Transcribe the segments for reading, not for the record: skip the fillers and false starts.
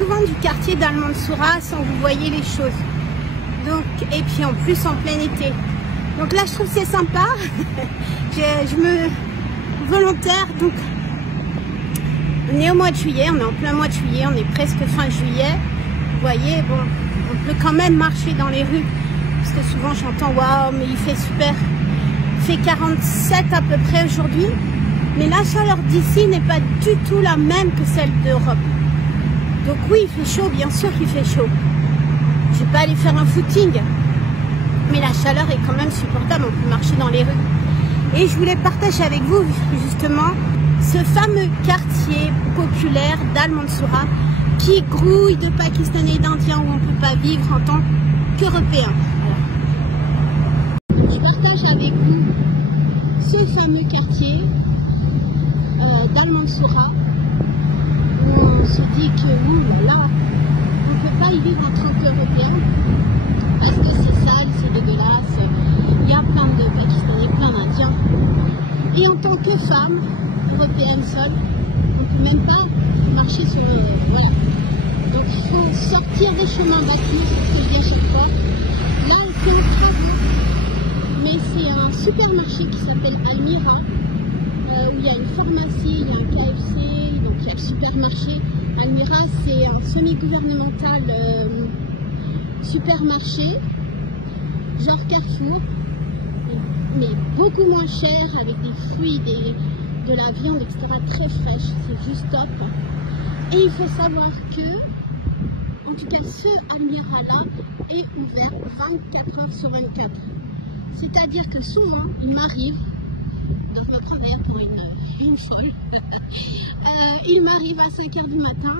souvent du quartier d'Al Mansoura sans que vous voyez les choses. Donc, et puis en plus en plein été. Donc là je trouve c'est sympa. je me volontaire. Donc on est au mois de juillet, on est en plein mois de juillet, on est presque fin juillet. Vous voyez, bon, on peut quand même marcher dans les rues. Parce que souvent j'entends waouh, mais il fait super. Il fait 47 à peu près aujourd'hui. Mais la chaleur d'ici n'est pas du tout la même que celle d'Europe. Donc oui, il fait chaud, bien sûr qu'il fait chaud. Je vais pas aller faire un footing. Mais la chaleur est quand même supportable, on peut marcher dans les rues. Et je voulais partager avec vous justement ce fameux quartier populaire d'Al Mansoura qui grouille de Pakistanais et d'Indiens où on ne peut pas vivre en tant qu'Européens. Voilà. Je partage avec vous ce fameux quartier d'Al Mansoura où on se dit que là, on ne peut pas y vivre en tant qu'Européens parce que c'est sale, c'est dégueulasse, il y a plein de Pakistanais, plein d'Indiens. Et en tant que femme européenne seule, on ne peut même pas marcher sur voilà. Donc il faut sortir des chemins battus, c'est ce que je dis à chaque fois. Là, c'est en travaux, mais c'est un supermarché qui s'appelle Almira, où il y a une pharmacie, il y a un KFC, donc il y a le supermarché. Almira, c'est un semi-gouvernemental supermarché, genre Carrefour, mais beaucoup moins cher, avec des fruits, de la viande, etc. très fraîche, c'est juste top. Et il faut savoir que, en tout cas, ce Almira-là est ouvert 24 heures sur 24. C'est-à-dire que souvent, il m'arrive, donc je me prends d'ailleurs pour une folle, il m'arrive à 5 h du matin,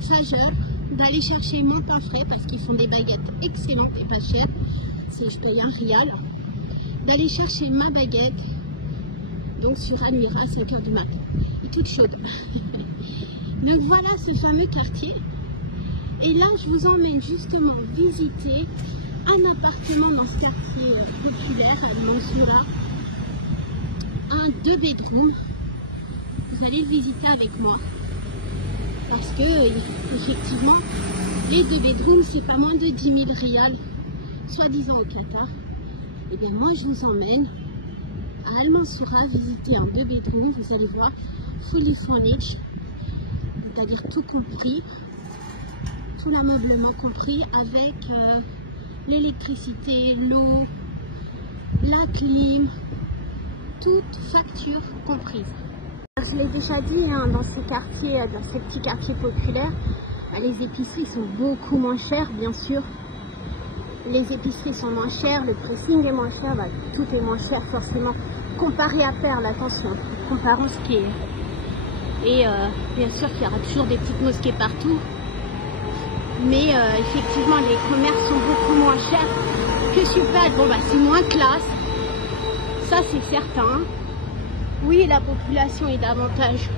5 h, d'aller chercher mon pain frais, parce qu'ils font des baguettes excellentes et pas chères, je paye un rial, d'aller chercher ma baguette, donc sur Almira à 5 h du matin, et toute chaude. Donc voilà ce fameux quartier. Et là, je vous emmène justement visiter un appartement dans ce quartier populaire à Al Mansoura, un 2 bedrooms. Vous allez le visiter avec moi. Parce que, effectivement, les 2 bedrooms, c'est pas moins de 10 000 rials, soi-disant au Qatar. Et bien moi, je vous emmène à Al Mansoura visiter un 2 bedrooms. Vous allez voir, fully furnished, c'est-à-dire tout compris, tout l'ameublement compris, avec l'électricité, l'eau, la clim, toute facture comprise. Je l'ai déjà dit, hein, dans ces quartiers, dans ces petits quartiers populaires, les épiceries sont beaucoup moins chères, bien sûr. Les épiceries sont moins chères, le pressing est moins cher, bah, tout est moins cher forcément. Comparé à Perle, attention, comparons ce qui est. Et bien sûr qu'il y aura toujours des petites mosquées partout. Mais effectivement, les commerces sont beaucoup moins chers que sur Perle. Bon, bah, c'est moins classe. Ça, c'est certain. Oui, la population est davantage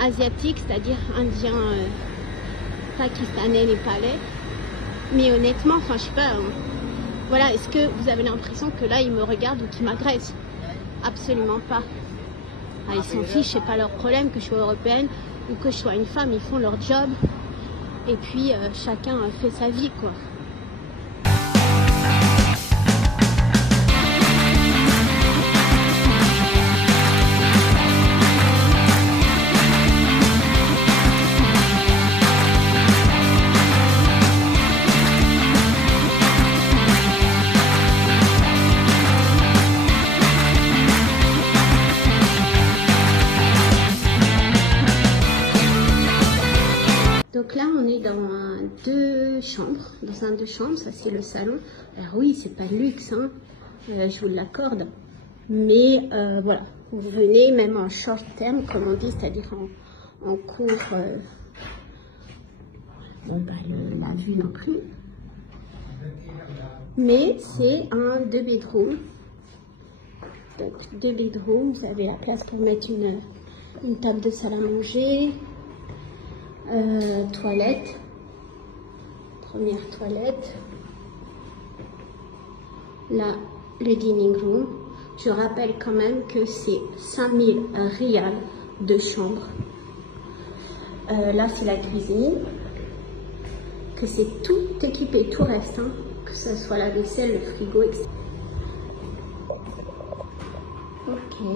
asiatique, c'est-à-dire indien, pakistanais, népalais. Mais honnêtement, enfin, je sais pas, voilà, est-ce que vous avez l'impression que là, ils me regardent ou qu'ils m'agressent? Absolument pas. Ah, ils s'en fichent, c'est pas leur problème que je sois européenne ou que je sois une femme, ils font leur job. Et puis, chacun fait sa vie, quoi. Donc là, on est dans un 2 chambres, ça c'est le salon. Alors oui, c'est pas luxe, hein, je vous l'accorde, mais voilà, vous venez même en short term, comme on dit, c'est-à-dire en court, bon bah la vue non plus, mais c'est un 2 bedrooms. Donc 2 bedrooms, vous avez la place pour mettre une table de salle à manger. Toilette, première toilette, là le dining room. Je rappelle quand même que c'est 5000 rials de chambre. Là c'est la cuisine, que c'est tout équipé, tout reste, hein, que ce soit la vaisselle, le frigo, etc. Ok.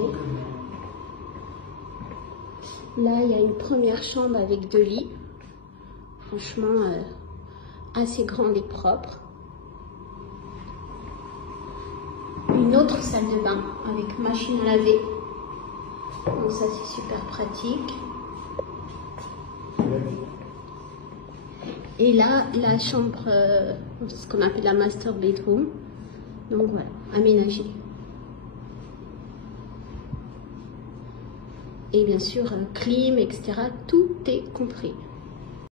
Là, il y a une première chambre avec 2 lits. Franchement, assez grande et propre. Une autre salle de bain avec machine à laver. Donc ça, c'est super pratique. Et là, la chambre, ce qu'on appelle la master bedroom. Donc voilà, aménagée. Et bien sûr, clim, etc. Tout est compris.